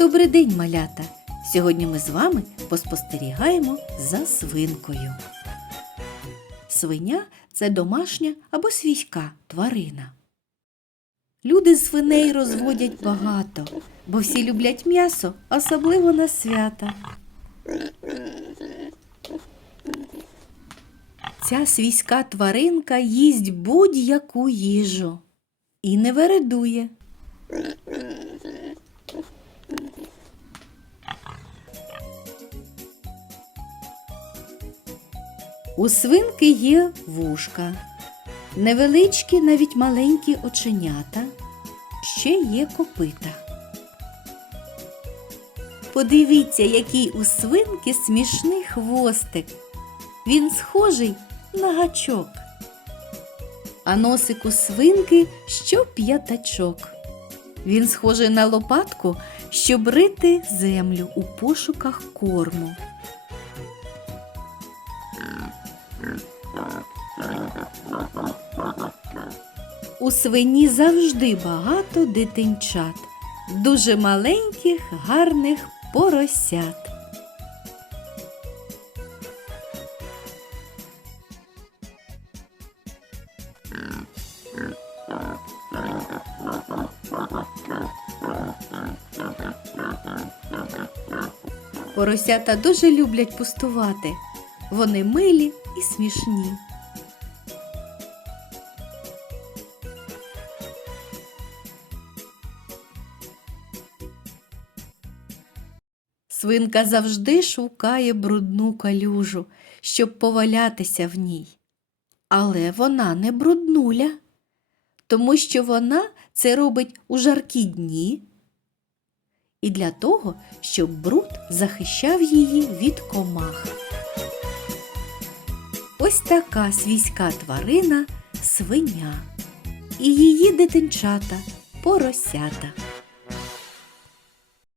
Добрий день, малята! Сьогодні ми з вами поспостерігаємо за свинкою. Свиня це домашня або свійська тварина. Люди свиней розводять багато, бо всі люблять м'ясо, особливо на свята. Ця свійська тваринка їсть будь-яку їжу і не вередує. У свинки є вушка, невеличкі, навіть маленькі оченята, ще є копита. Подивіться, який у свинки смішний хвостик. Він схожий на гачок. А носик у свинки що п'ятачок. Він схожий на лопатку, щоб рити землю у пошуках корму. У свині завжди багато дитинчат, дуже маленьких, гарних поросят. Поросята дуже люблять пустувати. Вони милі і смішні. Свинка завжди шукає брудну калюжу, щоб повалятися в ній. Але вона не бруднуля, тому що вона це робить у жаркі дні і для того, щоб бруд захищав її від комах. Ось така свійська тварина свиня і її дитинчата поросята.